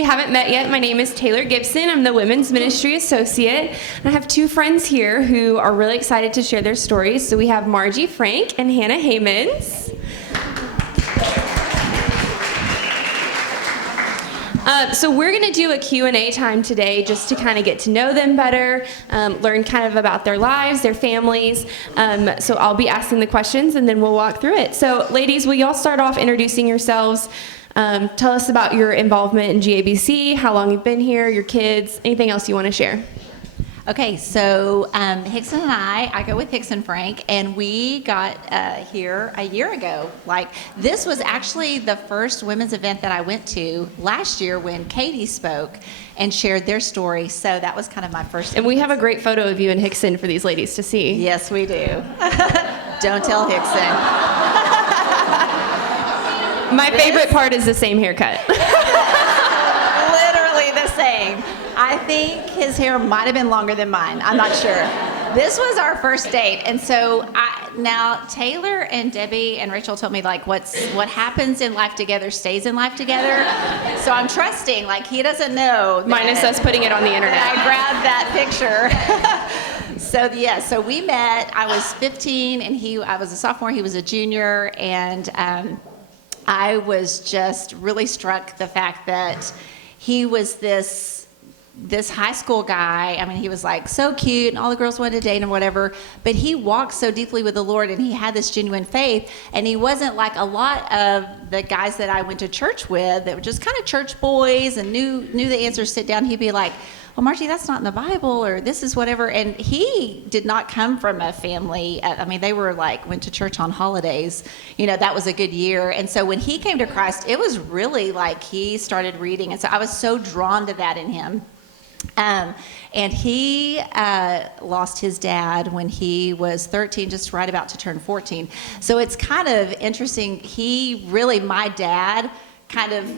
we haven't met yet, my name is Taylor Gibson. I'm the Women's Ministry Associate. And I have two friends here who are really excited to share their stories. So we have Margie Frank and Hannah Haymans. So we're going to do a Q&A time today just to kind of get to know them better, learn kind of about their lives, their families. So I'll be asking the questions and then we'll walk through it. So ladies, will y'all start off introducing yourselves? Tell us about your involvement in GABC, how long you've been here, your kids, anything else you want to share. Okay, so Hickson and I go with Hickson Frank, and we got here a year ago. This was actually the first women's event that I went to last year when Katie spoke and shared their story. So that was kind of my first. And we have a great photo of you and Hickson for these ladies to see. Yes, we do. Don't tell Hickson. My favorite part is the same haircut. Literally the same. I think his hair might have been longer than mine. I'm not sure. This was our first date. And so now Taylor and Debbie and Rachel told me what happens in life together stays in life together. So I'm trusting, he doesn't know. Minus us putting it on the internet. I grabbed that picture. So we met. I was 15 and I was a sophomore. He was a junior. And I was just really struck the fact that he was this high school guy. I mean, he was so cute and all the girls wanted to date him or whatever, but he walked so deeply with the Lord and he had this genuine faith, and he wasn't like a lot of the guys that I went to church with that were just kind of church boys and knew the answers, sit down. He'd be like, well, Margie, that's not in the Bible, or this is whatever. And he did not come from a family. I mean, they were went to church on holidays. That was a good year. And so when he came to Christ, it was really he started reading. And so I was so drawn to that in him. And he lost his dad when he was 13, just right about to turn 14. So it's kind of interesting. My dad kind of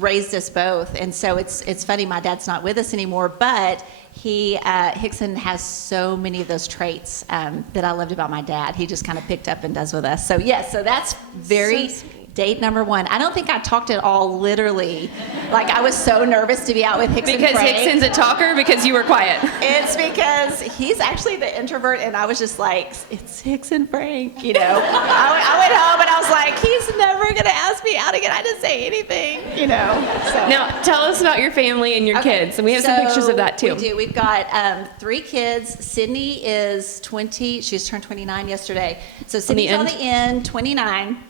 raised us both. And so it's funny, my dad's not with us anymore, but Hickson has so many of those traits that I loved about my dad. He just kind of picked up and does with us. So so that's very date number one. I don't think I talked at all literally. I was so nervous to be out with Hickson Because Frank. Hickson's a talker, because you were quiet. It's because he's actually the introvert, and I was just it's Hickson Frank, I went home and I was like, he's never going to ask me out again. I didn't say anything, So. Now, tell us about your family and your kids. And we have some pictures of that too. We do. We've got 3 kids. Sydney is 20. She just turned 29 yesterday. So Sydney's on the end, 29.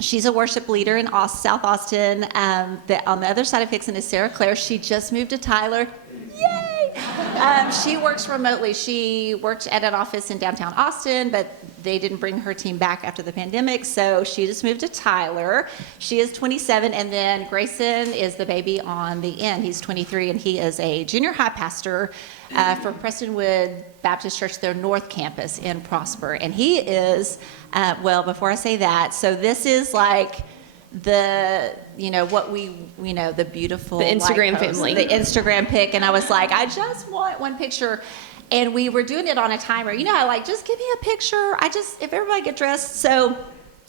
She's a worship leader in South Austin. On the other side of Hickson is Sarah Claire. She just moved to Tyler. Yay! She works remotely. She worked at an office in downtown Austin, but they didn't bring her team back after the pandemic, so she just moved to Tyler. She is 27, and then Grayson is the baby on the end. He's 23, and he is a junior high pastor for Prestonwood Baptist Church, their North Campus in Prosper. And he is, before I say that, so this is the the beautiful the Instagram family, the Instagram pic, and I was I just want one picture. And we were doing it on a timer. How just give me a picture. If everybody get dressed. So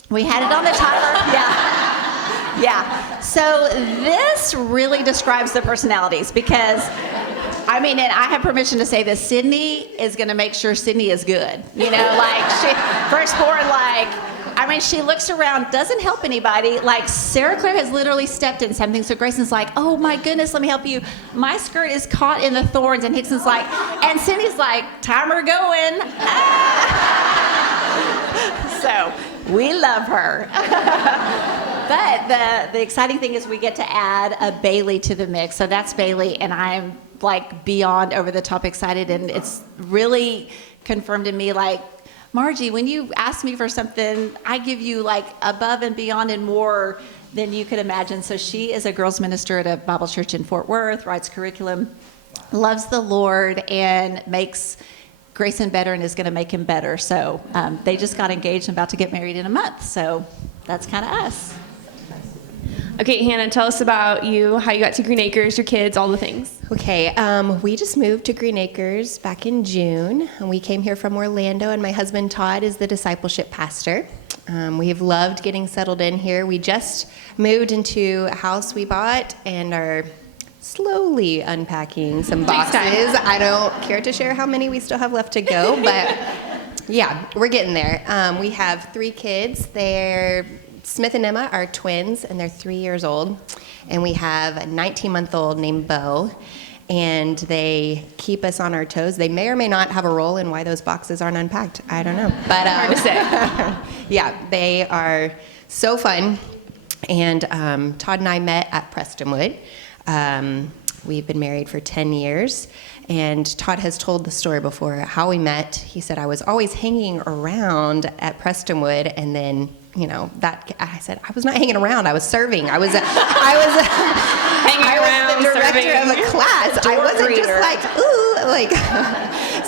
we had it on the timer. Yeah. So this really describes the personalities, because and I have permission to say this, Sydney is going to make sure Sydney is good. She firstborn, she looks around, doesn't help anybody. Sarah Claire has literally stepped in something. So Grayson's oh my goodness, let me help you. My skirt is caught in the thorns. And Hickson's and Cindy's timer going. So we love her. But the exciting thing is we get to add a Bailey to the mix. So that's Bailey, and I'm beyond over the top excited. And it's really confirmed in me Margie, when you ask me for something, I give you above and beyond and more than you could imagine. So she is a girls minister at a Bible church in Fort Worth, writes curriculum, loves the Lord, and makes Grayson better and is going to make him better. So they just got engaged and about to get married in a month. So that's kind of us. Okay, Hannah, tell us about you, how you got to Green Acres, your kids, all the things. Okay, we just moved to Green Acres back in June, and we came here from Orlando, and my husband Todd is the discipleship pastor. We have loved getting settled in here. We just moved into a house we bought and are slowly unpacking some Takes time. boxes. I don't care to share how many we still have left to go, but yeah, we're getting there. We have 3 kids. Smith and Emma are twins, and they're 3 years old. And we have a 19-month-old named Bo, and they keep us on our toes. They may or may not have a role in why those boxes aren't unpacked. I don't know. But Hard to say. yeah, they are so fun. And Todd and I met at Prestonwood. We've been married for 10 years. And Todd has told the story before how we met. He said, I was always hanging around at Prestonwood, and then, I said, I was not hanging around, I was serving. I was the director serving. of a class. I wasn't just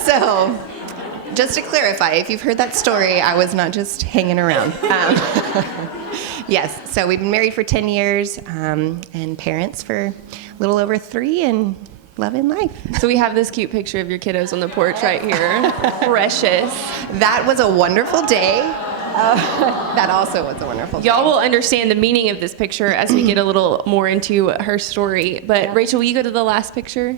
so just to clarify, if you've heard that story, I was not just hanging around. Yes, so we've been married for 10 years, and parents for a little over 3, and loving life. So we have this cute picture of your kiddos on the porch right here. Precious. That was a wonderful day. That also was a wonderful day. Y'all will understand the meaning of this picture as we get a little more into her story. But Rachel, will you go to the last picture?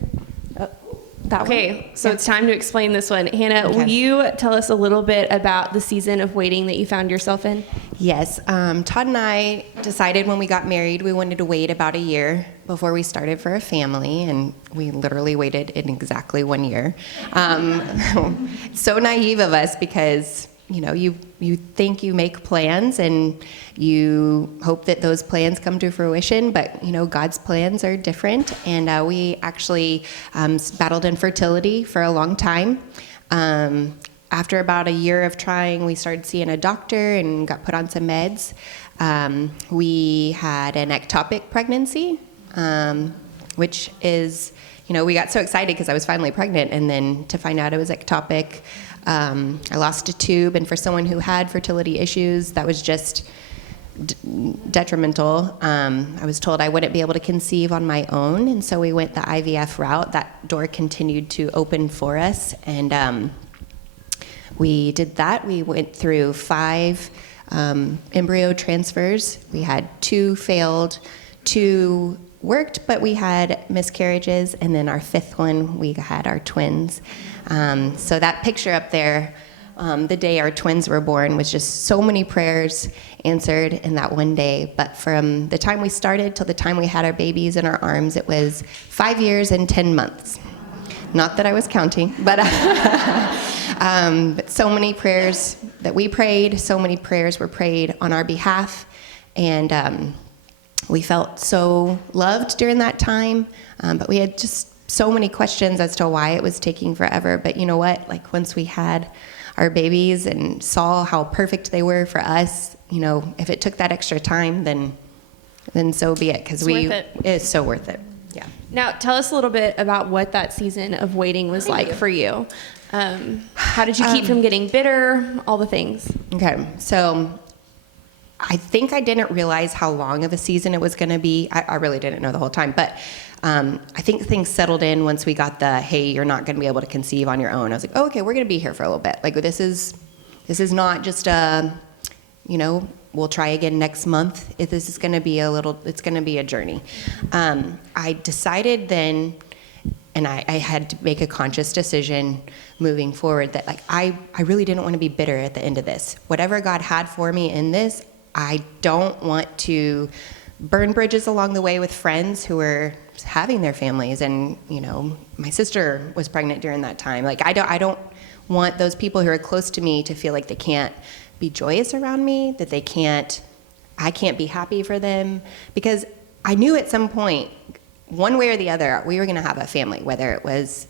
That Okay, so it's time to explain this one. Hannah, will Okay. you tell us a little bit about the season of waiting that you found yourself in? Yes, Todd and I decided when we got married we wanted to wait about a year before we started for a family, and we literally waited in exactly 1 year. So naive of us, because you think you make plans and you hope that those plans come to fruition, but God's plans are different. And we actually battled infertility for a long time. After about a year of trying, we started seeing a doctor and got put on some meds. We had an ectopic pregnancy, which is, we got so excited because I was finally pregnant, and then to find out it was ectopic. I lost a tube, and for someone who had fertility issues, that was just detrimental. I was told I wouldn't be able to conceive on my own, and so we went the IVF route. That door continued to open for us, and we did that. We went through 5 embryo transfers. We had 2 failed, 2 worked, but we had miscarriages, and then our 5th one, we had our twins. So that picture up there, the day our twins were born, was just so many prayers answered in that one day. But from the time we started till the time we had our babies in our arms, it was 5 years and 10 months. Not that I was counting, but so many prayers that we prayed, so many prayers were prayed on our behalf, and we felt so loved during that time, but we had just so many questions as to why it was taking forever. But you know what? Once we had our babies and saw how perfect they were for us, if it took that extra time, then so be it, because it's so worth it. Yeah. Now, tell us a little bit about what that season of waiting was like for you. How did you keep from getting bitter? All the things. Okay, so I think I didn't realize how long of a season it was going to be. I really didn't know the whole time, but I think things settled in once we got the, hey, you're not going to be able to conceive on your own. I was like, oh, okay, we're going to be here for a little bit. This is not just a, we'll try again next month. This is going to be it's going to be a journey. I decided then, and I had to make a conscious decision moving forward that I really didn't want to be bitter at the end of this. Whatever God had for me in this, I don't want to burn bridges along the way with friends who were having their families. And, my sister was pregnant during that time. I don't want those people who are close to me to feel like they can't be joyous around me, that I can't be happy for them, because I knew at some point, one way or the other, we were going to have a family, whether it was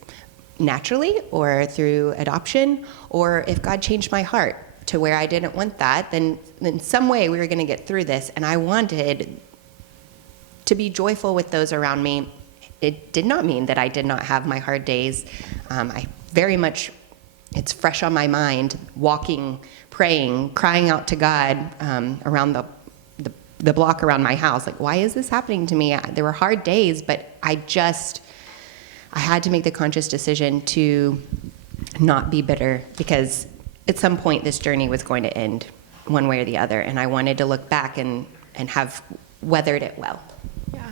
naturally or through adoption, or if God changed my heart to where I didn't want that, then in some way we were going to get through this. And I wanted to be joyful with those around me. It did not mean that I did not have my hard days. I very much, it's fresh on my mind, walking, praying, crying out to God around the block around my house. Why is this happening to me? There were hard days, but I had to make the conscious decision to not be bitter, because at some point this journey was going to end one way or the other, and I wanted to look back and have weathered it well. Yeah.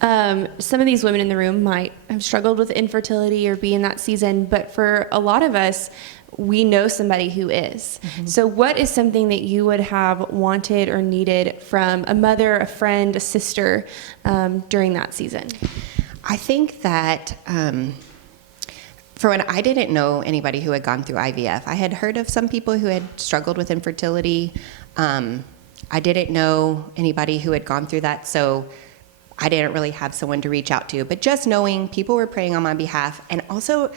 Some of these women in the room might have struggled with infertility or be in that season, but for a lot of us, we know somebody who is. So what is something that you would have wanted or needed from a mother, a friend, a sister during that season? I think that for when I didn't know anybody who had gone through IVF. I had heard of some people who had struggled with infertility. I didn't know anybody who had gone through that, so I didn't really have someone to reach out to. But just knowing people were praying on my behalf, and also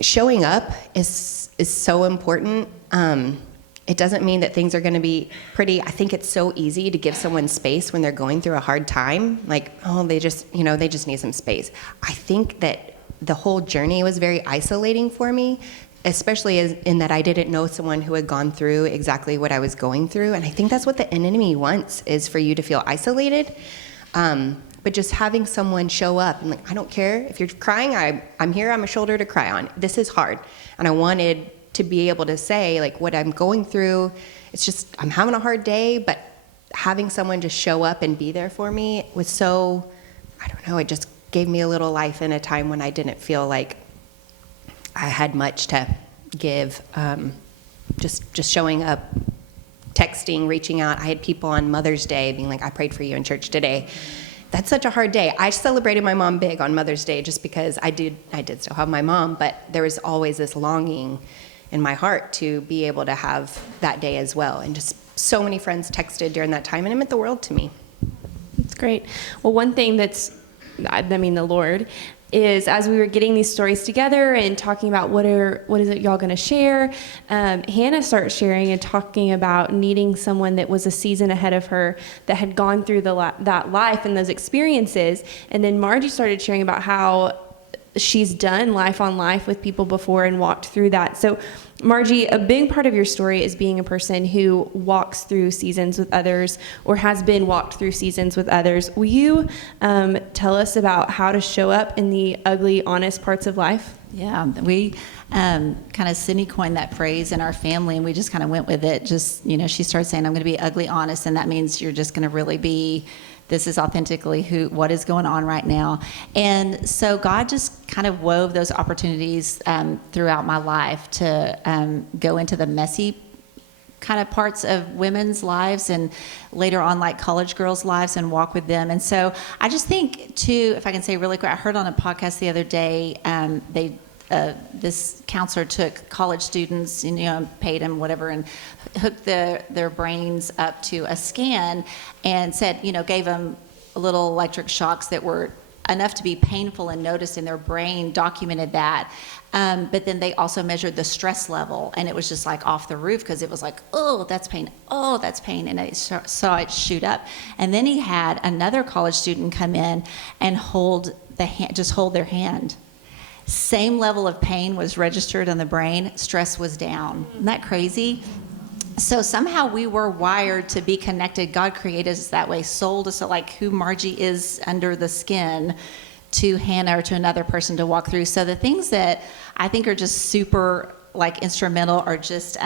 showing up is so important. It doesn't mean that things are going to be pretty. I think it's so easy to give someone space when they're going through a hard time. Like, oh, they just need some space. I think that the whole journey was very isolating for me, especially in that I didn't know someone who had gone through exactly what I was going through. And I think that's what the enemy wants, is for you to feel isolated. But just having someone show up and like, I don't care if you're crying, I'm here, I'm a shoulder to cry on. This is hard. And I wanted to be able to say like what I'm going through, it's just, I'm having a hard day, but having someone just show up and be there for me was so, I don't know, it just gave me a little life in a time when I didn't feel like I had much to give. Just showing up, texting, reaching out. I had people on Mother's Day being like, I prayed for you in church today. That's such a hard day. I celebrated my mom big on Mother's Day just because I did still have my mom, but there was always this longing in my heart to be able to have that day as well. And just so many friends texted during that time, and it meant the world to me. That's great. Well, one thing the Lord is, as we were getting these stories together and talking about what is it y'all going to share, Hannah starts sharing and talking about needing someone that was a season ahead of her that had gone through that life and those experiences. And then Margie started sharing about how she's done life on life with people before and walked through that. So Margie, a big part of your story is being a person who walks through seasons with others or has been walked through seasons with others. Will you tell us about how to show up in the ugly, honest parts of life? Yeah, we kind of Cindy coined that phrase in our family, and we just kind of went with it. Just, she started saying, I'm going to be ugly honest, and that means you're just going to really be, this is authentically what is going on right now. And so God just kind of wove those opportunities throughout my life to go into the messy kind of parts of women's lives, and later on like college girls' lives, and walk with them. And so I just think too, if I can say really quick, I heard on a podcast the other day, this counselor took college students, paid them whatever, and hooked their brains up to a scan, and said, gave them little electric shocks that were enough to be painful and noticed in their brain, documented that. But then they also measured the stress level, and it was just like off the roof, because it was like, oh, that's pain, and I saw it shoot up. And then he had another college student come in and hold their hand. Same level of pain was registered on the brain, stress was down. Isn't that crazy? So somehow we were wired to be connected. God created us that way, sold us like who Margie is under the skin to Hannah or to another person to walk through. So the things that I think are just super like instrumental are just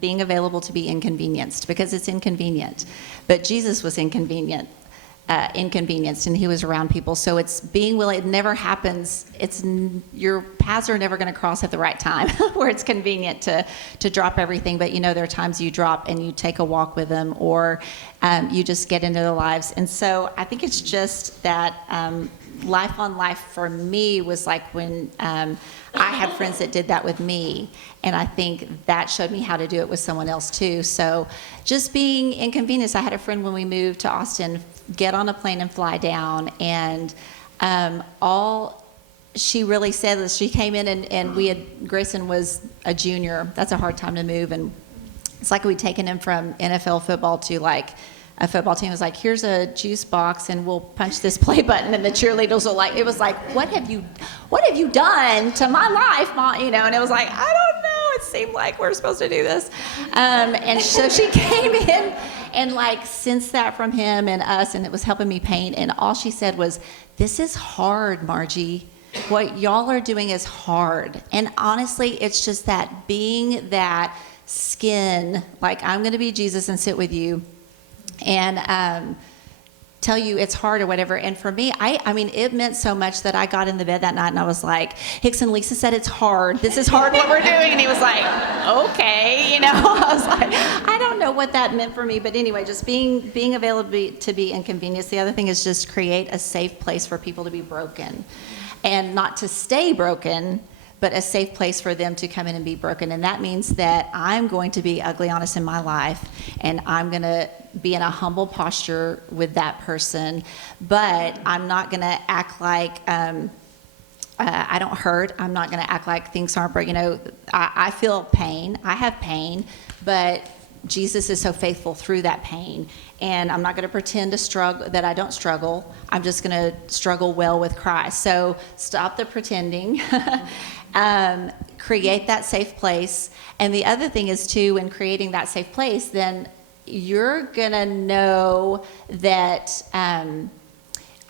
being available to be inconvenienced, because it's inconvenient. But Jesus was inconvenienced, and he was around people. So it's being willing. It never happens. Your paths are never going to cross at the right time where it's convenient to drop everything. But there are times you drop and you take a walk with them, or you just get into their lives. And so I think it's just that life on life for me was like when I had friends that did that with me, and I think that showed me how to do it with someone else too. So just being inconvenienced. I had a friend when we moved to Austin get on a plane and fly down, and all she really said was, she came in and Grayson was a junior. That's a hard time to move, and it's like we'd taken him from NFL football to like a football team. Was like, here's a juice box and we'll punch this play button, and the cheerleaders were like, it was like, what have you done to my life, Mom? And it was like, I don't know, it seemed like we're supposed to do this. And so she came in and like sensed that from him and us, and it was helping me paint. And all she said was, this is hard, Margie. What y'all are doing is hard. And honestly, it's just that being that skin, like, I'm going to be Jesus and sit with you. And tell you it's hard or whatever. And for me, I mean, it meant so much that I got in the bed that night and I was like, Hickson, Lisa said it's hard. This is hard what we're doing. And he was like, okay, you know. I was like, I don't know what that meant for me. But anyway, just being available to be inconvenienced. The other thing is just create a safe place for people to be broken and not to stay broken, but a safe place for them to come in and be broken. And that means that I'm going to be ugly honest in my life, and I'm going to be in a humble posture with that person, but I'm not going to act like I don't hurt. I'm not going to act like things aren't broken. You know, I feel pain. I have pain, but Jesus is so faithful through that pain. And I'm not going to pretend to struggle, that I don't struggle. I'm just going to struggle well with Christ. So stop the pretending. Create that safe place. And the other thing is, too, in creating that safe place, then you're going to know that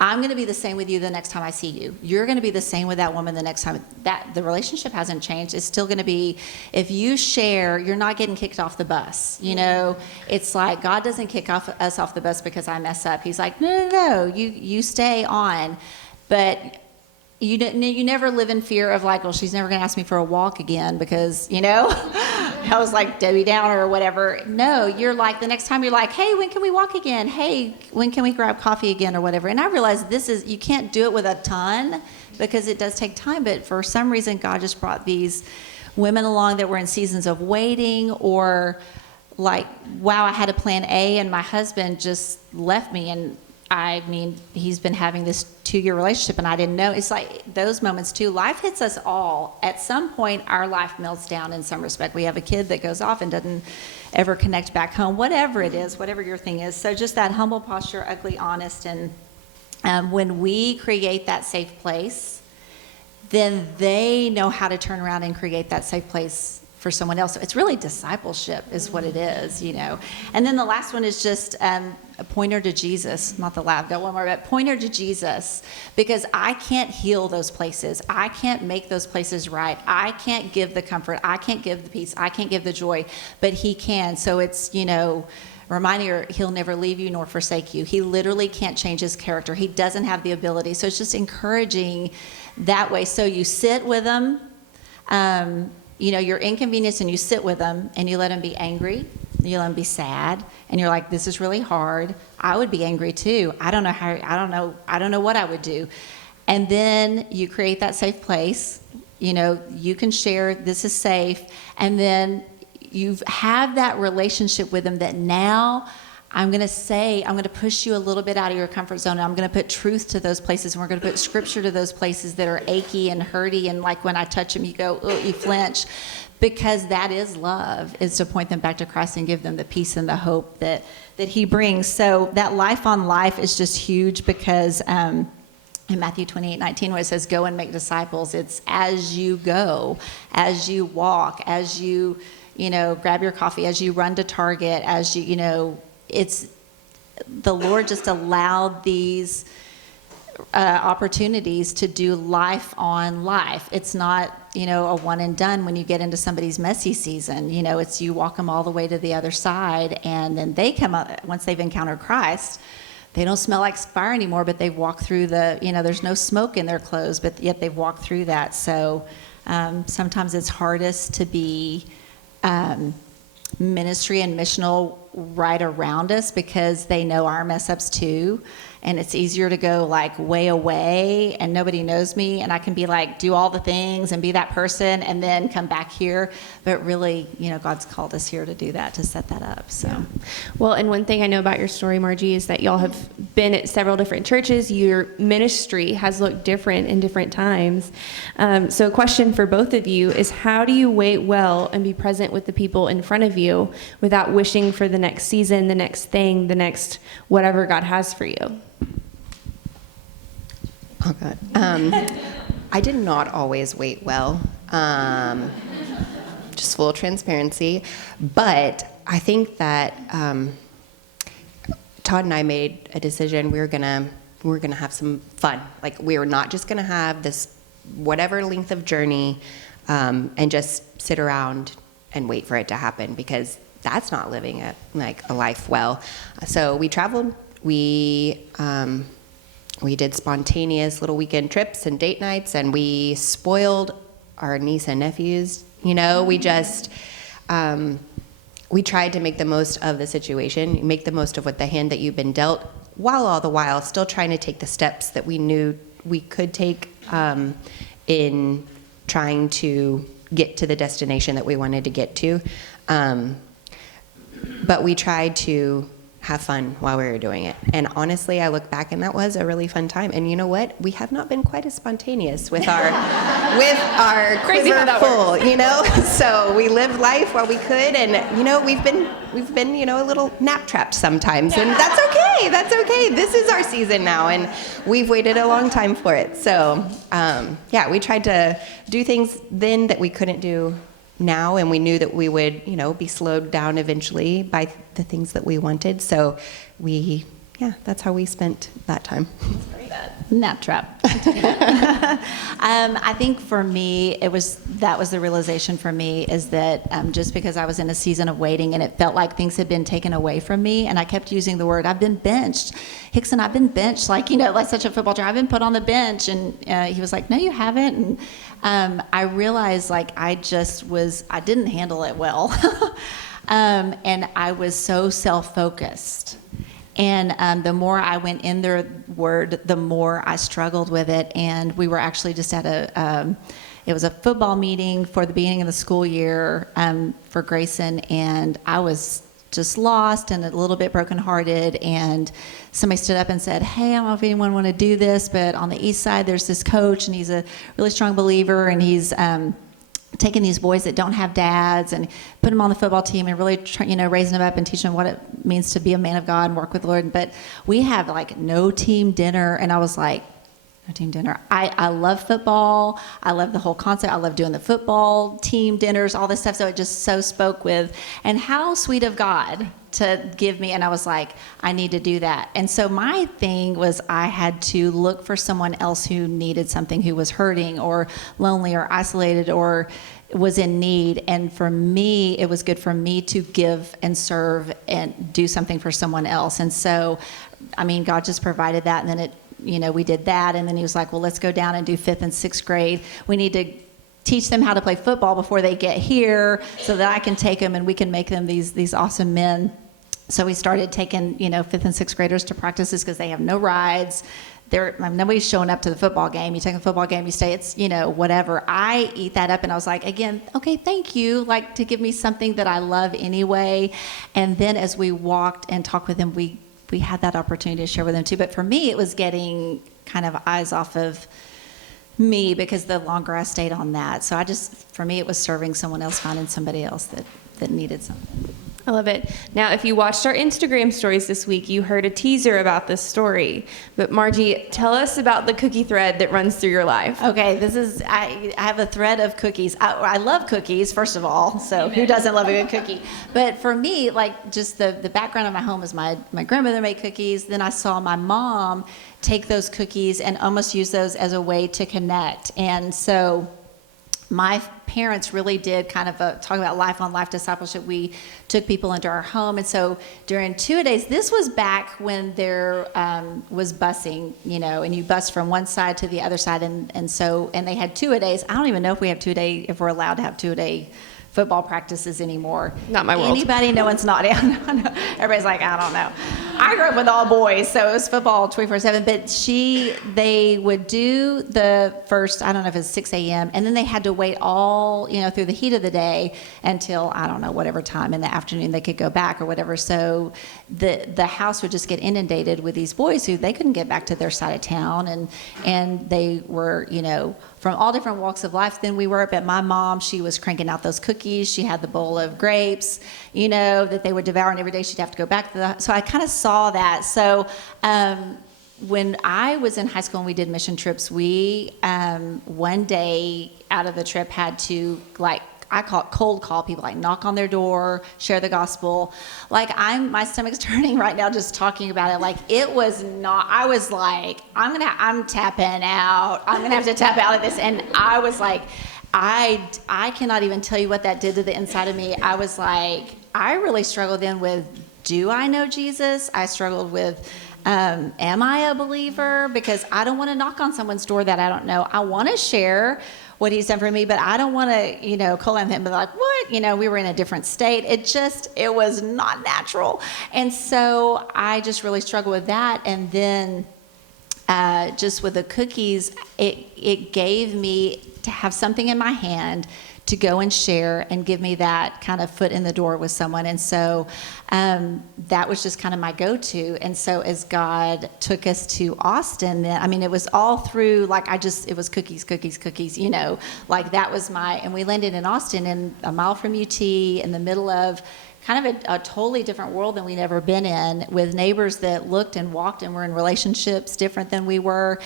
I'm going to be the same with you the next time I see you. You're going to be the same with that woman the next time. That the relationship hasn't changed. It's still going to be, if you share, you're not getting kicked off the bus. You know, it's like God doesn't kick us off the bus because I mess up. He's like, no, you stay on. But you never live in fear of like, well, she's never going to ask me for a walk again because, you know, I was like Debbie Downer or whatever. No, you're like, the next time you're like, hey, when can we walk again? Hey, when can we grab coffee again or whatever? And I realized you can't do it with a ton because it does take time. But for some reason, God just brought these women along that were in seasons of waiting, or like, wow, I had a plan A and my husband just left me. And I mean, he's been having this 2-year relationship and I didn't know. It's like those moments too. Life hits us all. At some point, our life melts down in some respect. We have a kid that goes off and doesn't ever connect back home, whatever it is, whatever your thing is. So just that humble posture, ugly, honest. And when we create that safe place, then they know how to turn around and create that safe place for someone else. So it's really discipleship is what it is, you know. And then the last one is just a pointer to Jesus. Not the lab, got one more, but pointer to Jesus. Because I can't heal those places. I can't make those places right. I can't give the comfort. I can't give the peace. I can't give the joy. But he can. So it's, you know, reminding her he'll never leave you nor forsake you. He literally can't change his character. He doesn't have the ability. So it's just encouraging that way. So you sit with them. You know, you're inconvenienced and you sit with them and you let them be angry, you let them be sad, and you're like, this is really hard. I would be angry too. I don't know what I would do. And then you create that safe place. You know, you can share, this is safe. And then you have that relationship with them that now I'm going to push you a little bit out of your comfort zone. And I'm going to put truth to those places. And we're going to put scripture to those places that are achy and hurty. And like when I touch them, you go, oh, you flinch. Because that is love, is to point them back to Christ and give them the peace and the hope that he brings. So that life on life is just huge because in Matthew 28:19, where it says, go and make disciples, it's as you go, as you walk, as you grab your coffee, as you run to Target, as you it's the Lord just allowed these opportunities to do life on life. It's not, a one and done when you get into somebody's messy season. It's you walk them all the way to the other side, and then they come up, once they've encountered Christ, they don't smell like fire anymore, but they've walked through there's no smoke in their clothes, but yet they've walked through that. So sometimes it's hardest to be ministry and missional right around us because they know our mess ups too, and it's easier to go like way away and nobody knows me and I can be like do all the things and be that person and then come back here, but really God's called us here to do that, to set that up. So well, and one thing I know about your story, Margie, is that y'all have been at several different churches. Your ministry has looked different in different times. So a question for both of you is, how do you wait well and be present with the people in front of you without wishing for the next season, the next thing, the next whatever God has for you? Oh, God. I did not always wait well. Just full transparency. But I think that Todd and I made a decision. We were gonna have some fun. Like, we were not just gonna have this whatever length of journey and just sit around and wait for it to happen, because that's not living a life well. So we traveled We did spontaneous little weekend trips and date nights, and we spoiled our niece and nephews. We just, we tried to make the most of the situation, make the most of what the hand that you've been dealt, while all the while still trying to take the steps that we knew we could take in trying to get to the destination that we wanted to get to. But we tried to have fun while we were doing it. And honestly, I look back and that was a really fun time. And you know what? We have not been quite as spontaneous with our Crazy how quiver that full, So we lived life while we could, and we've been a little nap trapped sometimes, and that's okay. That's okay. This is our season now, and we've waited a long time for it. So we tried to do things then that we couldn't do now, and we knew that we would, be slowed down eventually by the things that we wanted. So that's how we spent that time. Nap trap. I think for me, that was the realization for me, is that just because I was in a season of waiting and it felt like things had been taken away from me, and I kept using the word, I've been benched. Hickson, I've been benched, like such a football player. I've been put on the bench. And he was like, no, you haven't. And I realized I didn't handle it well. And I was so self-focused. And the more I went in the word, the more I struggled with it. And we were actually just at it was a football meeting for the beginning of the school year for Grayson, and I was just lost and a little bit brokenhearted. And somebody stood up and said, hey, I don't know if anyone want to do this, but on the east side there's this coach, and he's a really strong believer, and he's taking these boys that don't have dads and put them on the football team and really raising them up and teaching them what it means to be a man of God and work with the Lord. But we have no team dinner. And I was like, no team dinner. I love football. I love the whole concept. I love doing the football team dinners, all this stuff. So it just so spoke with, and how sweet of God to give me. And I was like, I need to do that. And so my thing was, I had to look for someone else who needed something, who was hurting or lonely or isolated or was in need. And for me, it was good for me to give and serve and do something for someone else. And so, God just provided that. And then we did that. And then he was like, well, let's go down and do 5th and 6th grade. We need to teach them how to play football before they get here, so that I can take them and we can make them these awesome men. So we started taking 5th and 6th graders to practices, because they have no rides. Nobody's showing up to the football game. You take a football game, you stay, it's whatever. I eat that up, and I was like, again, okay, thank you, to give me something that I love anyway. And then as we walked and talked with them, we had that opportunity to share with them too. But for me, it was getting kind of eyes off of me, because the longer I stayed on that. So for me, it was serving someone else, finding somebody else that needed something. I love it. Now, if you watched our Instagram stories this week, you heard a teaser about this story. But Margie, tell us about the cookie thread that runs through your life. Okay, I have a thread of cookies. I love cookies, first of all. So who doesn't love a good cookie? But for me, just the background of my home is my grandmother made cookies. Then I saw my mom take those cookies and almost use those as a way to connect. And so my parents really did kind of talk about life on life discipleship. We took people into our home. And so during 2-a-days, this was back when there was busing, and you bus from one side to the other side. And they had 2-a-days. I don't even know if we have if we're allowed to have 2-a-day football practices anymore. Not my world. Anybody? No one's not. Everybody's like, I don't know. I grew up with all boys, so it was football 24/7. But they would do the first, I don't know if it's 6 a.m., and then they had to wait all, through the heat of the day until, I don't know, whatever time in the afternoon they could go back or whatever. So the house would just get inundated with these boys who they couldn't get back to their side of town, and they were, from all different walks of life. Then we were up at my mom. She was cranking out those cookies. She had the bowl of grapes, that they would devour, and every day she'd have to go back to so I kind of saw that. So when I was in high school and we did mission trips, we one day out of the trip had to I call it cold call people, knock on their door, share the gospel. My stomach's turning right now just talking about it. It was not, I was like, I'm tapping out. I'm going to have to tap out of this. And I was like, I cannot even tell you what that did to the inside of me. I was like, I really struggled then with, do I know Jesus? I struggled with, am I a believer? Because I don't want to knock on someone's door that I don't know. I want to share what he's done for me, but I don't want to, call him and be like, what? We were in a different state. It was not natural. And so I just really struggled with that. And then just with the cookies, it gave me to have something in my hand to go and share and give me that kind of foot in the door with someone. And so that was just kind of my go-to. And so as God took us to Austin, then, it was all through, it was cookies, like that was and we landed in Austin and a mile from UT in the middle of kind of a totally different world than we'd ever been in, with neighbors that looked and walked and were in relationships different than we were.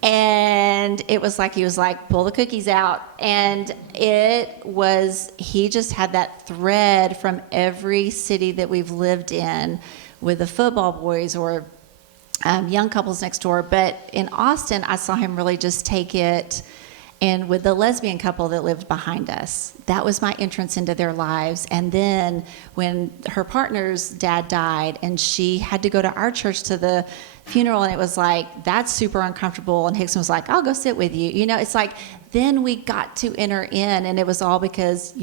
And it was like, he was like, pull the cookies out. And he just had that thread from every city that we've lived in with the football boys or young couples next door. But in Austin, I saw him really just take it. And with the lesbian couple that lived behind us, that was my entrance into their lives. And then when her partner's dad died and she had to go to our church to the funeral, and it was like, that's super uncomfortable. And Hickson was like, I'll go sit with you. It's like, then we got to enter in, and it was all because,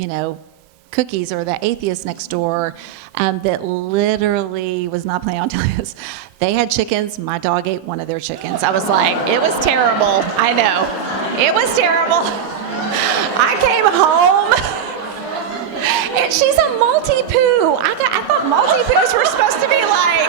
Cookies or the atheist next door that literally was not planning on telling us. They had chickens. My dog ate one of their chickens. I was like, it was terrible. I know. It was terrible. I came home, and she's a multi-poo. I thought multi-poos were supposed to be like,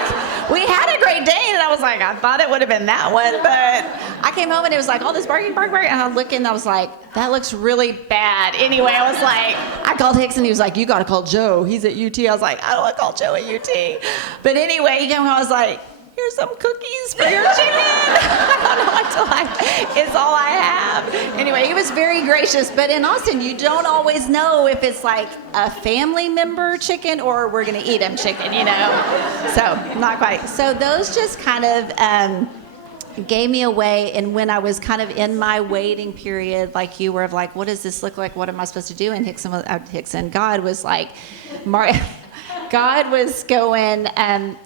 we had a Great Dane, and I was like, I thought it would have been that one, but I came home, and it was like all this barking, and I'm looking, and I was like, that looks really bad. Anyway, I was like, I called Hicks, and he was like, you got to call Joe. He's at UT. I was like, I don't want to call Joe at UT. But anyway, he came home, I was like, here's some cookies for your chicken. I don't know what to like. It's all I have. Anyway, he was very gracious. But in Austin, you don't always know if it's like a family member chicken or we're going to eat him chicken, So not quite. So those just kind of gave me away. And when I was kind of in my waiting period, like you were, of like, what does this look like? What am I supposed to do? And God was like, God was going,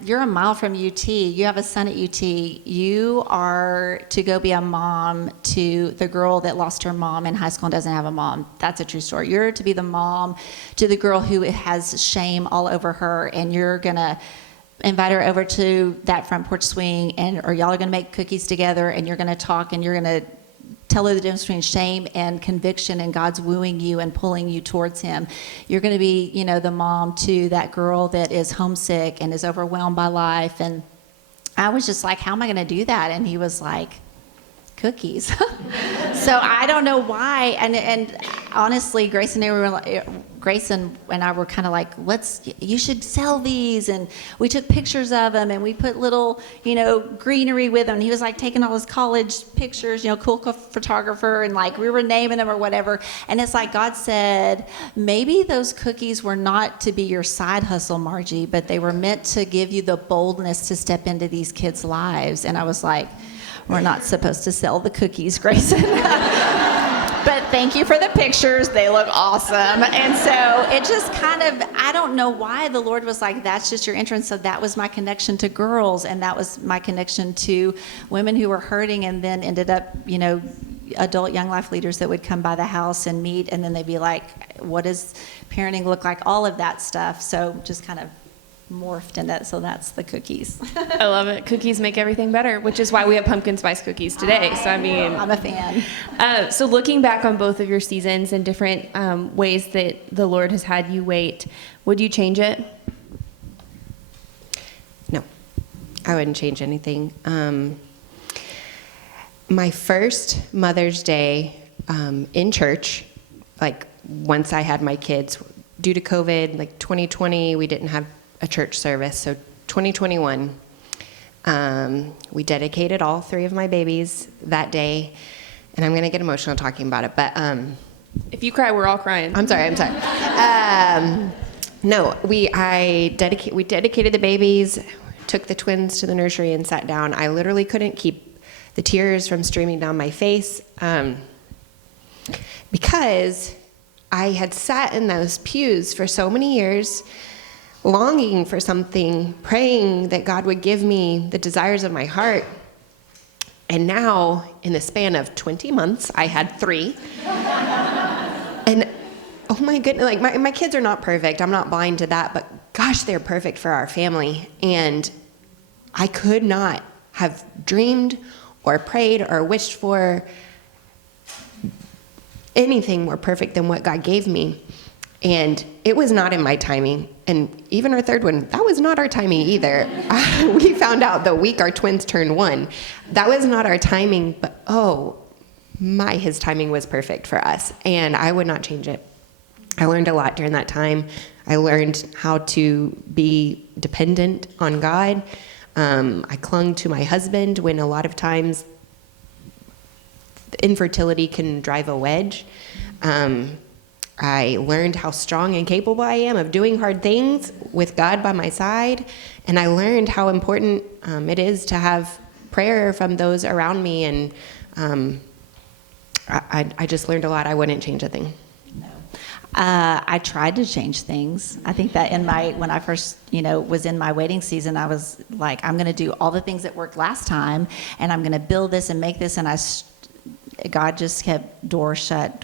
you're a mile from UT. You have a son at UT. You are to go be a mom to the girl that lost her mom in high school and doesn't have a mom. That's a true story. You're to be the mom to the girl who has shame all over her, and you're going to invite her over to that front porch swing, or y'all are going to make cookies together, and you're going to talk, and you're going to tell her the difference between shame and conviction, and God's wooing you and pulling you towards him. You're going to be, the mom to that girl that is homesick and is overwhelmed by life. And I was just like, how am I going to do that? And he was like, cookies. So I don't know why. And honestly, Grace and I were kind of like, you should sell these. And we took pictures of them, and we put little, greenery with them. And he was like taking all his college pictures, cool photographer, and like we were naming them or whatever. And it's like God said, maybe those cookies were not to be your side hustle, Margie, but they were meant to give you the boldness to step into these kids' lives. And I was like, we're not supposed to sell the cookies, Grayson. But thank you for the pictures. They look awesome. And so it just kind of, I don't know why the Lord was like, that's just your entrance. So that was my connection to girls. And that was my connection to women who were hurting, and then ended up, adult young life leaders that would come by the house and meet. And then they'd be like, what does parenting look like? All of that stuff. So just kind of morphed into it. So that's the cookies. I love it. Cookies make everything better, which is why we have pumpkin spice cookies today. So I'm a fan. So looking back on both of your seasons and different ways that the Lord has had you wait, would you change it? No, I wouldn't change anything. My first Mother's Day in church, like once I had my kids, due to COVID, like 2020, we didn't have a church service. So 2021, we dedicated all three of my babies that day. And I'm going to get emotional talking about it, but if you cry, we're all crying. I'm sorry. No, we dedicated the babies, took the twins to the nursery and sat down. I literally couldn't keep the tears from streaming down my face because I had sat in those pews for so many years longing for something, praying that God would give me the desires of my heart. And now, in the span of 20 months, I had 3. And oh my goodness, like my kids are not perfect. I'm not blind to that, but gosh, they're perfect for our family. And I could not have dreamed or prayed or wished for anything more perfect than what God gave me. And it was not in my timing. And even our third one, that was not our timing either. We found out the week our twins turned 1. That was not our timing, but his timing was perfect for us. And I would not change it. I learned a lot during that time. I learned how to be dependent on God. I clung to my husband when a lot of times infertility can drive a wedge. I learned how strong and capable I am of doing hard things with God by my side. And I learned how important it is to have prayer from those around me. And I just learned a lot. I wouldn't change a thing. I tried to change things. I think that when I first, was in my waiting season, I was like, I'm going to do all the things that worked last time, and I'm going to build this and make this. And God just kept door shut,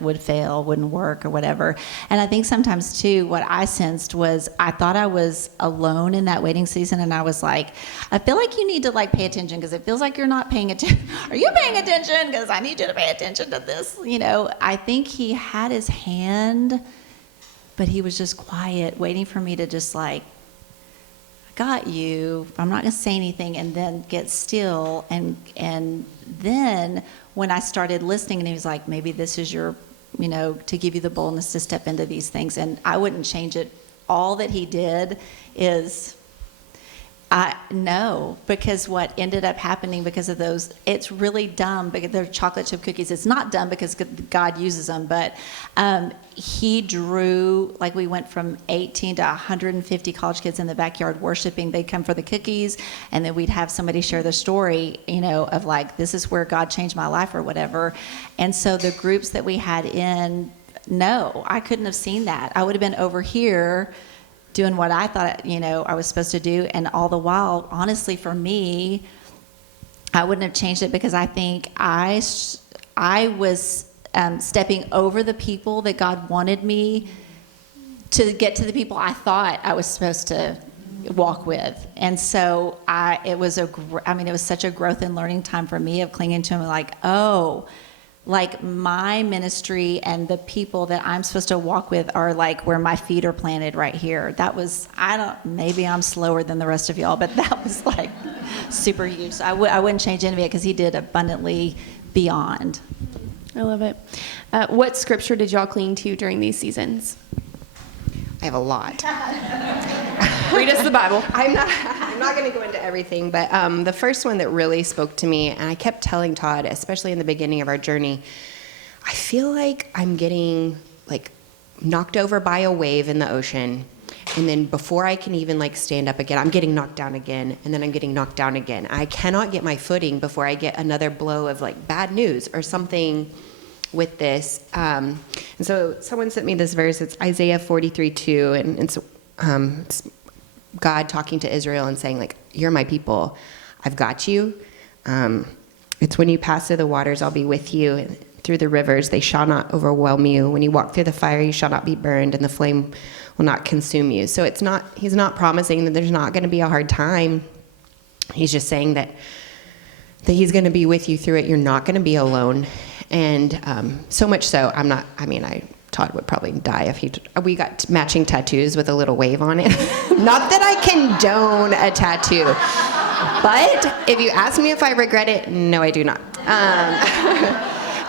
would fail, wouldn't work or whatever. And I think sometimes too, what I sensed was I thought I was alone in that waiting season. And I was like, I feel like you need to pay attention because it feels like you're not paying attention. Are you paying attention? Because I need you to pay attention to this. I think he had his hand, but he was just quiet, waiting for me to just I got you. I'm not going to say anything, and then get still. And then when I started listening, and he was like, maybe this is your, to give you the boldness to step into these things. And I wouldn't change it. All that he did is, no, because what ended up happening because of those, it's really dumb because they're chocolate chip cookies. It's not dumb because God uses them, but he drew, we went from 18 to 150 college kids in the backyard worshiping. They'd come for the cookies, and then we'd have somebody share their story, of this is where God changed my life or whatever. And so the groups that we had in, no, I couldn't have seen that. I would have been over here doing what I thought, I was supposed to do. And all the while, honestly, for me, I wouldn't have changed it because I think I was stepping over the people that God wanted me to get to the people I thought I was supposed to walk with. And so it was such a growth and learning time for me of clinging to him, my ministry and the people that I'm supposed to walk with are where my feet are planted right here. That was, maybe I'm slower than the rest of y'all, but that was super huge. So I wouldn't change any of it because he did abundantly beyond. I love it. What scripture did y'all cling to during these seasons? I have a lot. Read us the Bible. I'm not going to go into everything, but the first one that really spoke to me, and I kept telling Todd, especially in the beginning of our journey, I feel like I'm getting knocked over by a wave in the ocean, and then before I can even stand up again, I'm getting knocked down again, and then I'm getting knocked down again. I cannot get my footing before I get another blow of bad news or something with this. And so someone sent me this verse. It's Isaiah 43:2, and it's God talking to Israel and saying, you're my people. I've got you. It's when you pass through the waters, I'll be with you. And through the rivers, they shall not overwhelm you. When you walk through the fire, you shall not be burned, and the flame will not consume you. So he's not promising that there's not going to be a hard time. He's just saying that he's going to be with you through it. You're not going to be alone. And so much so, Todd would probably die if we got matching tattoos with a little wave on it. Not that I condone a tattoo, but if you ask me if I regret it, no, I do not.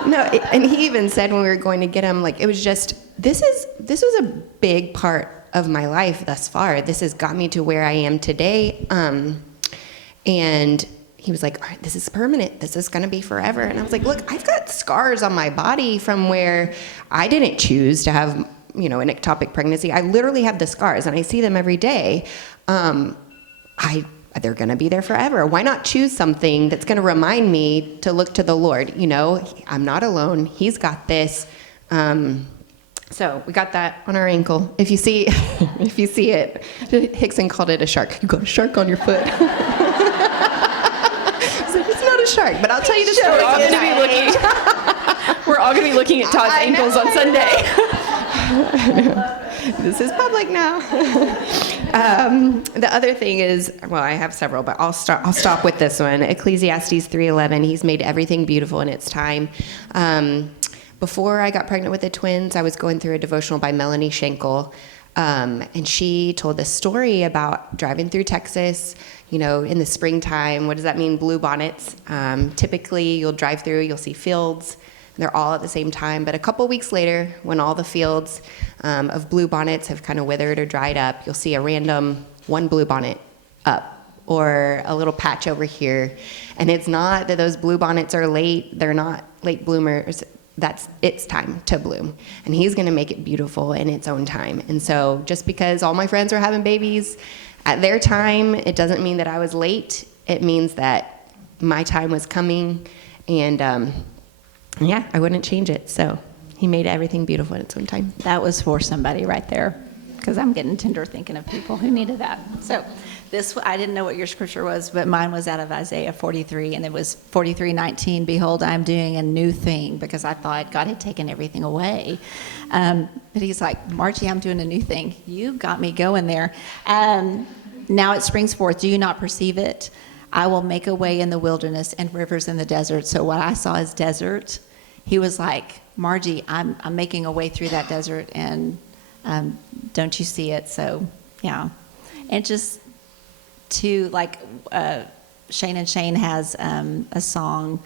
No, and he even said when we were going to get him, it was just, this was a big part of my life thus far. This has got me to where I am today. And he was like, all right, this is permanent. This is going to be forever. And I was like, look, I've got scars on my body from where I didn't choose to have, an ectopic pregnancy. I literally have the scars, and I see them every day. They're going to be there forever. Why not choose something that's going to remind me to look to the Lord? I'm not alone. He's got this. So we got that on our ankle. If you see it, Hickson called it a shark. You got a shark on your foot. It's not a shark, but I'll tell you the story. We're all going to be looking at Todd's ankles on Sunday. This is public now. The other thing is, well, I have several, but I'll stop with this one. Ecclesiastes 3:11. He's made everything beautiful in its time. Before I got pregnant with the twins, I was going through a devotional by Melanie Schenkel, and she told this story about driving through Texas, in the springtime. What does that mean? Blue bonnets. Typically, you'll drive through, you'll see fields. They're all at the same time. But a couple weeks later, when all the fields of blue bonnets have kind of withered or dried up, you'll see a random one blue bonnet up or a little patch over here. And it's not that those blue bonnets are late. They're not late bloomers. That's its time to bloom. And he's going to make it beautiful in its own time. And so just because all my friends are having babies at their time, it doesn't mean that I was late. It means that my time was coming. And yeah, I wouldn't change it. So he made everything beautiful in its own time. That was for somebody right there, because I'm getting tender thinking of people who needed that. So I didn't know what your scripture was, but mine was out of Isaiah 43, and it was 43:19. Behold, I'm doing a new thing, because I thought God had taken everything away. But he's like, Margie, I'm doing a new thing. You got me going there. Now it springs forth. Do you not perceive it? I will make a way in the wilderness and rivers in the desert. So what I saw as desert, he was like, Margie, I'm making a way through that desert, and don't you see it? So, yeah. And just to, like, Shane and Shane has a song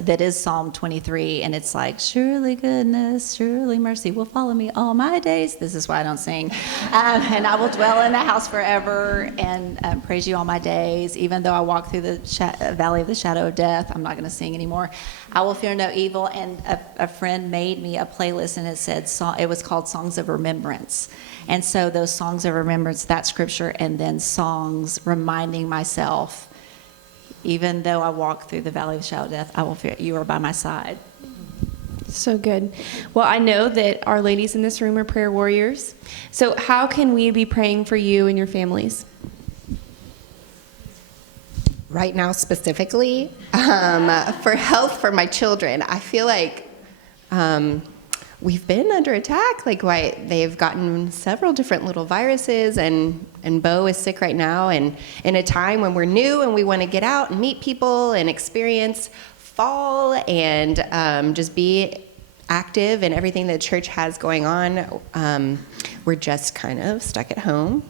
that is Psalm 23, and it's like, surely goodness, surely mercy will follow me all my days. This is why I don't sing. And I will dwell in the house forever and praise you all my days. Even though I walk through the valley of the shadow of death, I'm not going to sing anymore. I will fear no evil. And a friend made me a playlist, and it was called Songs of Remembrance. And so those songs of remembrance, that scripture, and then songs reminding myself, even though I walk through the valley of the shadow of death, I will fear you are by my side. So good. Well, I know that our ladies in this room are prayer warriors. So how can we be praying for you and your families? Right now, specifically, for health for my children, I feel like we've been under attack. Like, they've gotten several different little viruses, and Bo is sick right now. And in a time when we're new and we want to get out and meet people and experience fall and just be active in everything that church has going on, we're just kind of stuck at home.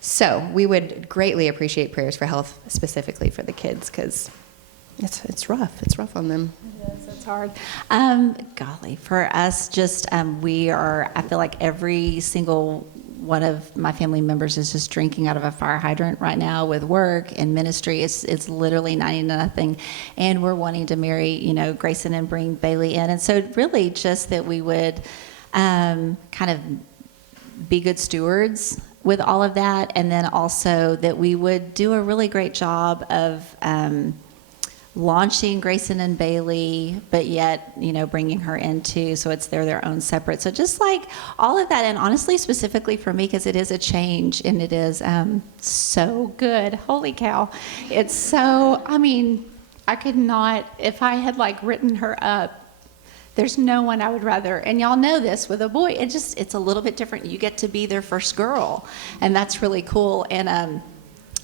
So we would greatly appreciate prayers for health, specifically for the kids, because it's rough. It's rough on them. It is. It's hard. Golly, for us, just I feel like every single one of my family members is just drinking out of a fire hydrant right now with work and ministry. It's literally 90 to nothing, and we're wanting to marry, Grayson and bring Bailey in, and so really just that we would kind of be good stewards with all of that, and then also that we would do a really great job of launching Grayson and Bailey, but yet, bringing her into, so it's their own separate. So just like all of that, and honestly, specifically for me, because it is a change, and it is so good. Holy cow. It's so, I could not, if I had written her up, there's no one I would rather, and y'all know this with a boy, it's a little bit different. You get to be their first girl, and that's really cool. And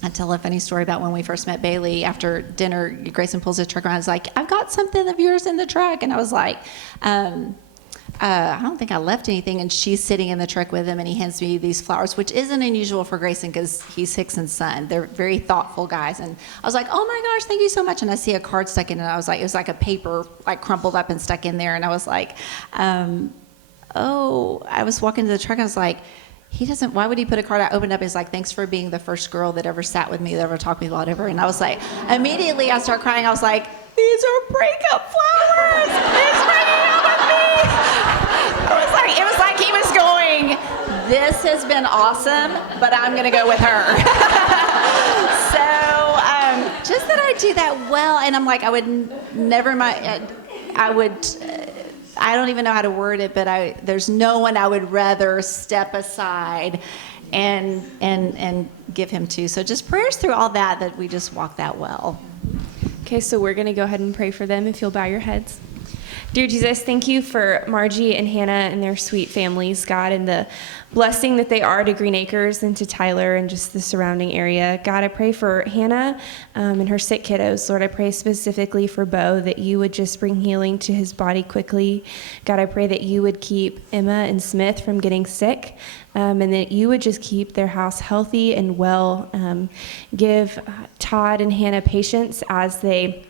I tell a funny story about when we first met Bailey. After dinner, Grayson pulls his truck around. He's like, I've got something of yours in the truck. And I was like, I don't think I left anything. And she's sitting in the truck with him, and he hands me these flowers, which isn't unusual for Grayson because he's Hickson's son. They're very thoughtful guys. And I was like, oh my gosh, thank you so much. And I see a card stuck in it. I was like, it was like a paper, crumpled up and stuck in there. And I was like, I was walking to the truck, and I was like, why would he put a card? I opened up, he's like, thanks for being the first girl that ever sat with me, that ever talked to me, whatever. And I was like, immediately I start crying. I was like, these are breakup flowers. It's breaking up with me. It was like he was going, this has been awesome, but I'm going to go with her. So just that I do that well. And I'm like, I would never mind. I don't even know how to word it, but there's no one I would rather step aside and give him to. So just prayers through all that we just walk that well. Okay, so we're going to go ahead and pray for them if you'll bow your heads. Dear Jesus, thank you for Margie and Hannah and their sweet families, God, and the blessing that they are to Green Acres and to Tyler and just the surrounding area. God, I pray for Hannah and her sick kiddos. Lord, I pray specifically for Bo that you would just bring healing to his body quickly. God, I pray that you would keep Emma and Smith from getting sick. And that you would just keep their house healthy and well. Give Todd and Hannah patience as they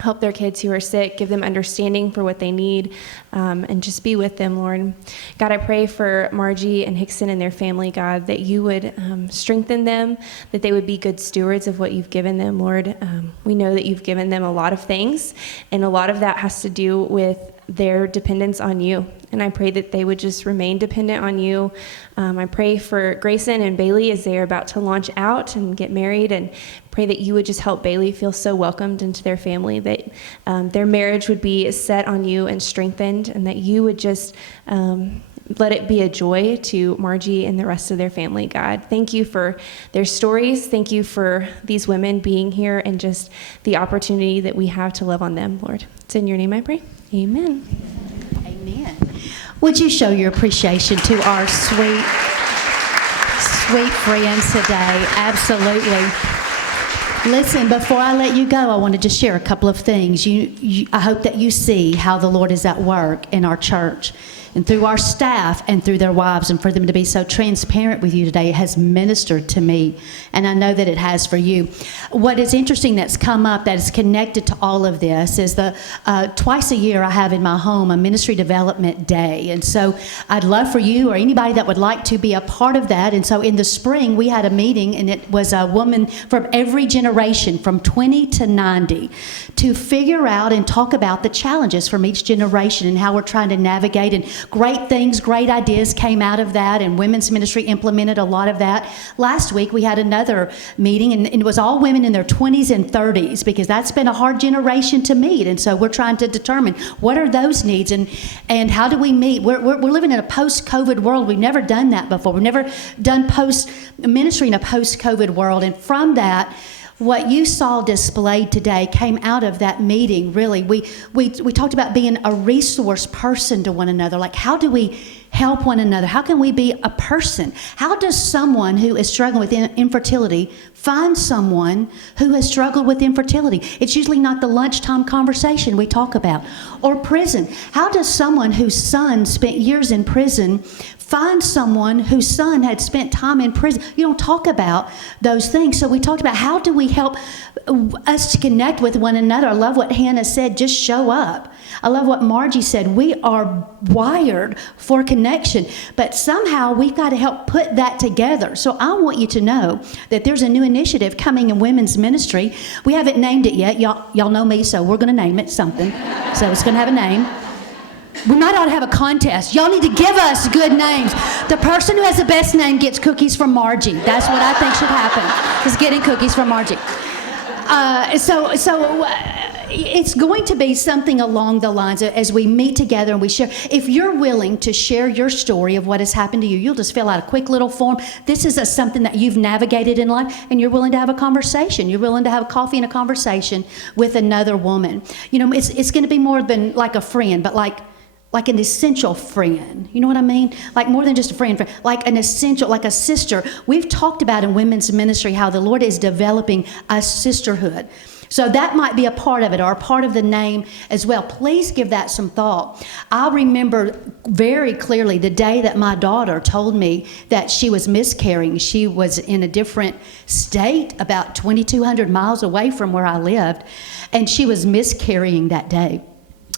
help their kids who are sick, give them understanding for what they need, and just be with them, Lord. God, I pray for Margie and Hickson and their family, God, that you would strengthen them, that they would be good stewards of what you've given them, Lord. We know that you've given them a lot of things, and a lot of that has to do with their dependence on you. And I pray that they would just remain dependent on you. I pray for Grayson and Bailey as they are about to launch out and get married, and pray that you would just help Bailey feel so welcomed into their family, that their marriage would be set on you and strengthened, and that you would just let it be a joy to Margie and the rest of their family, God. Thank you for their stories. Thank you for these women being here and just the opportunity that we have to love on them, Lord. It's in your name I pray. Amen. Amen. Would you show your appreciation to our sweet friends today? Absolutely. Listen, before I let you go, I want to just share a couple of things. I hope that you see how the Lord is at work in our church and through our staff and through their wives, and for them to be so transparent with you today has ministered to me, and I know that it has for you. What is interesting that's come up that is connected to all of this is twice a year I have in my home a ministry development day, and so I'd love for you or anybody that would like to be a part of that. And so in the spring we had a meeting, and it was a woman from every generation from 20 to 90 to figure out and talk about the challenges from each generation and how we're trying to navigate, and great things, great ideas came out of that, and women's ministry implemented a lot of that. Last week we had another meeting, and it was all women in their 20s and 30s, because that's been a hard generation to meet, and so we're trying to determine what are those needs and how do we meet. We're living in a post-COVID world. We've never done that before. We've never done post-ministry in a post-COVID world, and from that, what you saw displayed today came out of that meeting, really. We talked about being a resource person to one another. Like, how do we help one another? How can we be a person? How does someone who is struggling with infertility find someone who has struggled with infertility? It's usually not the lunchtime conversation we talk about. Or prison. How does someone whose son spent years in prison find someone whose son had spent time in prison? You don't talk about those things. So we talked about how do we help us to connect with one another. I love what Hannah said, just show up. I love what Margie said, we are wired for connection, but somehow we've got to help put that together. So I want you to know that there's a new initiative coming in women's ministry. We haven't named it yet. Y'all know me, so we're going to name it something. So it's going to have a name. We might ought to have a contest. Y'all need to give us good names. The person who has the best name gets cookies from Margie. That's what I think should happen, is getting cookies from Margie. It's going to be something along the lines of, as we meet together and we share, if you're willing to share your story of what has happened to you, you'll just fill out a quick little form. This is something that you've navigated in life, and you're willing to have a conversation. You're willing to have coffee and a conversation with another woman. You know, it's going to be more than like a friend, but like an essential friend. You know what I mean? Like more than just a friend, like an essential, like a sister. We've talked about in women's ministry how the Lord is developing a sisterhood. So that might be a part of it, or a part of the name as well. Please give that some thought. I remember very clearly the day that my daughter told me that she was miscarrying. She was in a different state, about 2,200 miles away from where I lived, and she was miscarrying that day.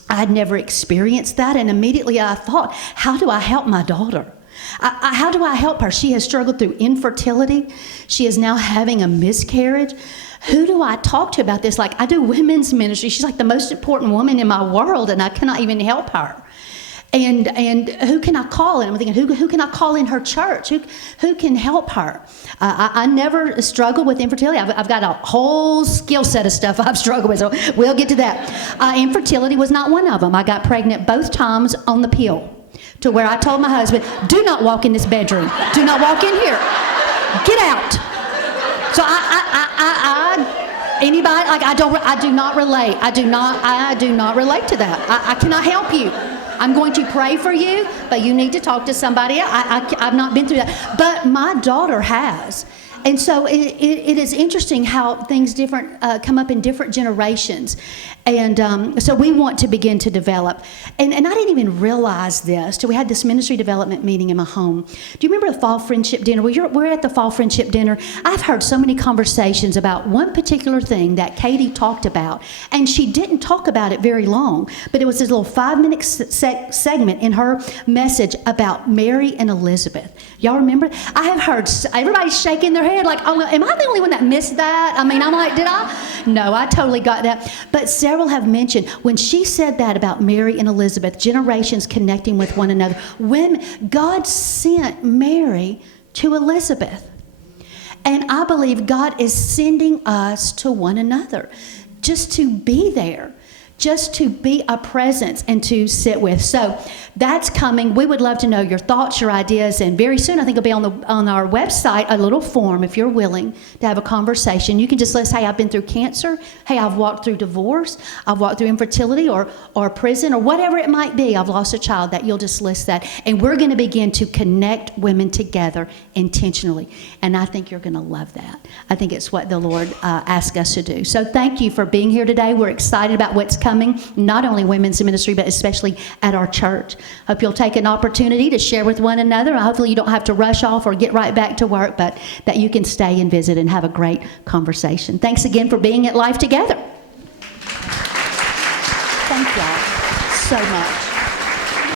I had never experienced that, and immediately I thought, how do I help my daughter? How do I help her? She has struggled through infertility. She is now having a miscarriage. Who do I talk to about this? Like, I do women's ministry. She's like the most important woman in my world, and I cannot even help her. And who can I call? And I'm thinking, who can I call in her church? Who can help her? I never struggled with infertility. I've got a whole skill set of stuff I've struggled with, so we'll get to that. Infertility was not one of them. I got pregnant both times on the pill, to where I told my husband, do not walk in this bedroom. Do not walk in here. Get out. So anybody, like, I do not relate. I do not relate to that. I cannot help you. I'm going to pray for you, but you need to talk to somebody else. I've not been through that. But my daughter has. And so it is interesting how things come up in different generations. And so we want to begin to develop. And I didn't even realize this till we had this ministry development meeting in my home. Do you remember the fall friendship dinner? We're at the fall friendship dinner. I've heard so many conversations about one particular thing that Katie talked about. And she didn't talk about it very long. But it was this little 5-minute segment in her message about Mary and Elizabeth. Y'all remember? I have heard everybody shaking their head like, oh, am I the only one that missed that? I mean, I'm like, did I? No, I totally got that. But several have mentioned when she said that about Mary and Elizabeth, generations connecting with one another, when God sent Mary to Elizabeth. And I believe God is sending us to one another just to be there, just to be a presence and to sit with. So that's coming. We would love to know your thoughts, your ideas, and very soon I think it'll be on our website a little form if you're willing to have a conversation. You can just list, hey, I've been through cancer. Hey, I've walked through divorce. I've walked through infertility or prison or whatever it might be. I've lost a child. That you'll just list that. And we're going to begin to connect women together intentionally. And I think you're going to love that. I think it's what the Lord asked us to do. So thank you for being here today. We're excited about what's coming, not only women's ministry, but especially at our church. Hope you'll take an opportunity to share with one another. Hopefully you don't have to rush off or get right back to work, but that you can stay and visit and have a great conversation. Thanks again for being at Life Together. Thank y'all so much.